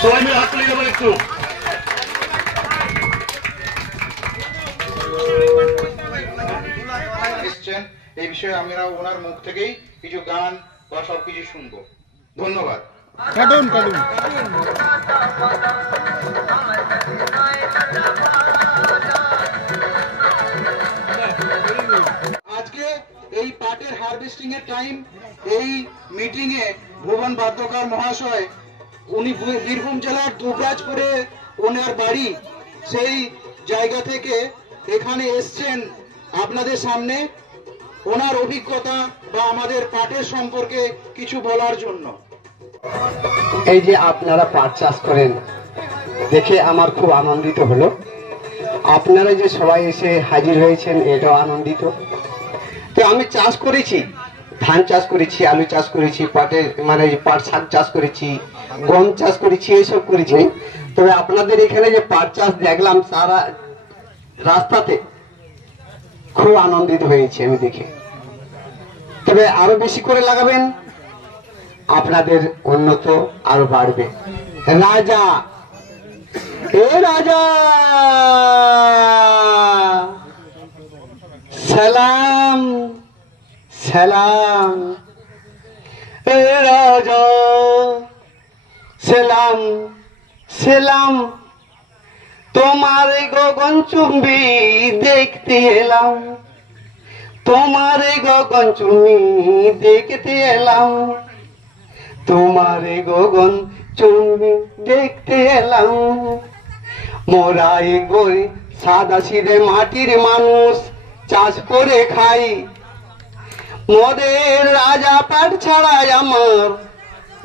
সবাই মিলে হাত তুলে দেবেন একটু। এসছেন এই বিষয়ে আমরা ওনার মুখ থেকেই কিছু গান বা সবকিছু শুনবো। ধন্যবাদ। কাটুন কাটুন। আজকে এই পাটের হারভেস্টিং এর টাইম, এই মিটিং এ ভুবন বাদ্যকার মহাশয়, উনি বীরভূম জেলার দুবরাজপুরে ওনার বাড়ি, সেই জায়গা থেকে এখানে এসছেন আপনাদের সামনে ওনার অভিজ্ঞতা বা আমাদের পাটের সম্পর্কে কিছু বলার জন্য। এই যে আপনারা পাট চাষ করেন দেখে আমার খুব আনন্দিত হলো। আপনারা যে সবাই এসে হাজির হয়েছেন এটাও আনন্দিত। তো আমি চাষ করেছি, ধান চাষ করেছি, আলু চাষ করেছি, পাটের মানে পাট শাক চাষ করেছি, গম চাষ করেছি, এইসব করেছি। তবে আপনাদের এখানে যে পাট চাষ দেখলাম সারা রাস্তাতে, খুব আনন্দিত হয়েছি আমি দেখে। তবে আরো বেশি করে লাগাবেন, আপনাদের উন্নত আরো বাড়বে। রাজা, এ রাজা সালাম সালাম, এ রাজা সালাম সালাম, তোমার গগন চুম্বি দেখতে এলাম, তোমার গগন চুম্বি দেখতে এলাম, তোমার গগন চুম্বি দেখতে এলাম। মোরা গরি সাদা সিধে মাটির মানুষ, চাষ করে খাই, মোদের রাজা পাট ছাড়াই আমার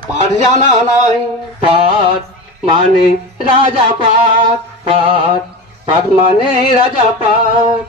পাট জানা নাই। পাট মানে রাজা পাট, পাট পাট মানে রাজা পাট।